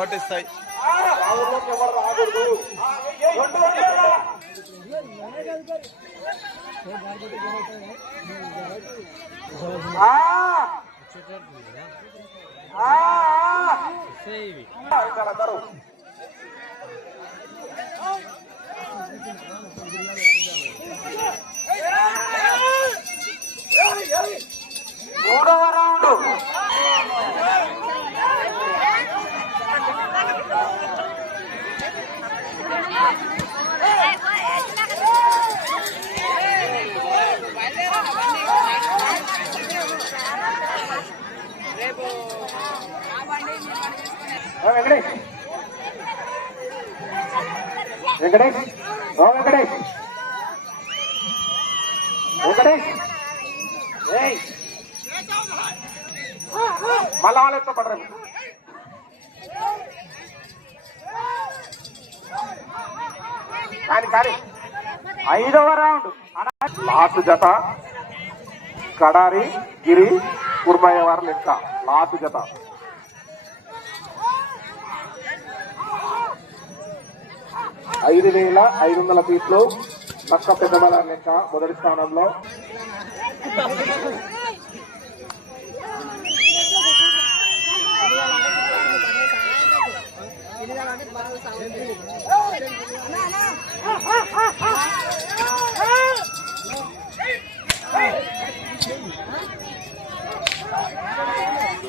ఓటిస్తాయి. మూడవ రౌండ్ వెంకటేష్ వెంకటేష్ వెంకటేష్ వెంకటేష్ మళ్ళా వాళ్ళతో పడరు. కానీ కానీ 5వ రౌండ్ లాస్ట్ జత కడారి గిరి కుర్మయ్య వారి లెక్క. లాస్ట్ జత 5,500 ఫీట్లు పక్క పెద్దమల లెక్క మొదటి స్థానంలో.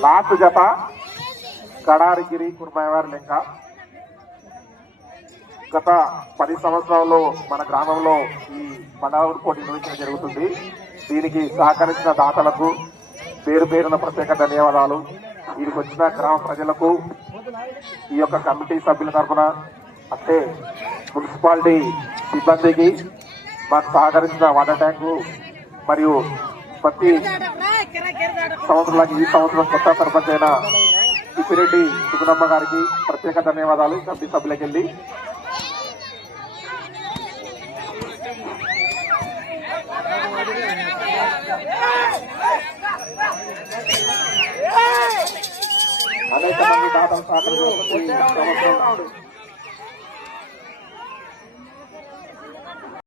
లాస్ట్ జత కడారిగిరి కుర్మయ్యవారి లెక్క. గత 10 సంవత్సరాల్లో మన గ్రామంలో ఈ పండుగ పోటీ నిర్వహించడం జరుగుతుంది. దీనికి సహకరించిన దాతలకు పేరు పేరున ప్రత్యేక ధన్యవాదాలు. వీరికి వచ్చిన గ్రామ ప్రజలకు, ఈ యొక్క కమిటీ సభ్యుల తరఫున, అంటే మున్సిపాలిటీ సిబ్బందికి, మాకు సహకరించిన వాటర్ ట్యాంకు మరియు ప్రతి సంవత్సరానికి ఈ సంవత్సరం కొత్త సర్పంచ్ అయిన తిప్పిరెడ్డి సుగుణమ్మ గారికి ప్రత్యేక ధన్యవాదాలు. కమిటీ సభ్యులకు వెళ్ళి అనేక మంది దాతలు సహకరించారు.